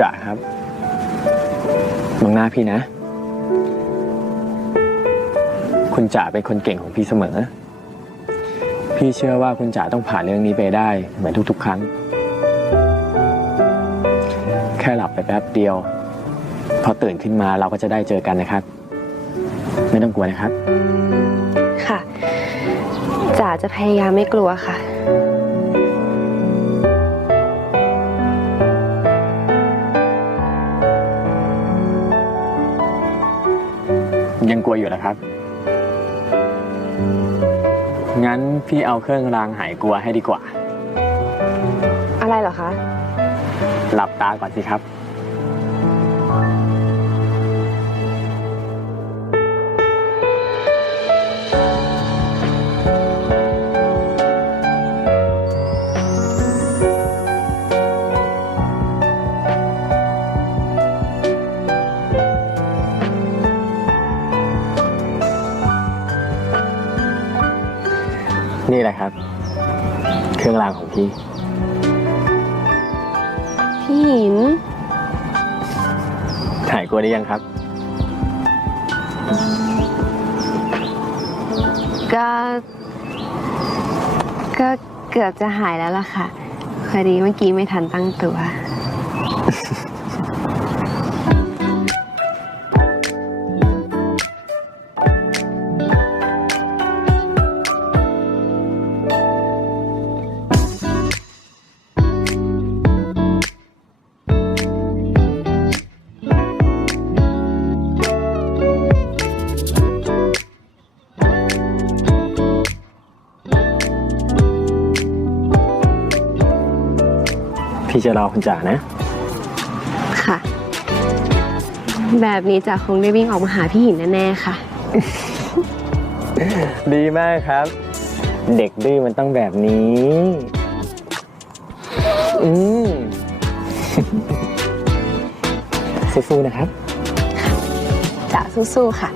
จ๋าครับมองหน้าพี่นะ คุณจ๋าเป็นคนเก่งของพี่เสมอ พี่เชื่อว่าคุณจ๋าต้องผ่านเรื่องนี้ไปได้ เหมือนทุก ๆ ครั้ง แค่หลับไปแป๊บเดียว พอตื่นขึ้นมาเราก็จะได้เจอกันนะครับ ไม่ต้องกลัวนะครับ ค่ะ จ๋าจะพยายามไม่กลัวค่ะ ยังกลัวอยู่นะครับ งั้นพี่เอาเครื่องรางหายกลัวให้ดีกว่า อะไรเหรอคะ หลับตาก่อนสิครับ นี่แหละครับ เครื่องรางของพี่ พี่หินหายกลัวได้ยังครับ ก็ ก็เกือบจะหายแล้วล่ะค่ะพอดีเมื่อกี้ไม่ทันตั้งตัว พี่จะรอคุณจ๋านะ ค่ะ แบบนี้จ๋าคงได้วิ่งออกมาหาพี่หินแน่ๆค่ะ ดีมากครับ เด็กดื้อมันต้องแบบนี้ อืมสู้ๆนะครับ จ๋าสู้ๆค่ะ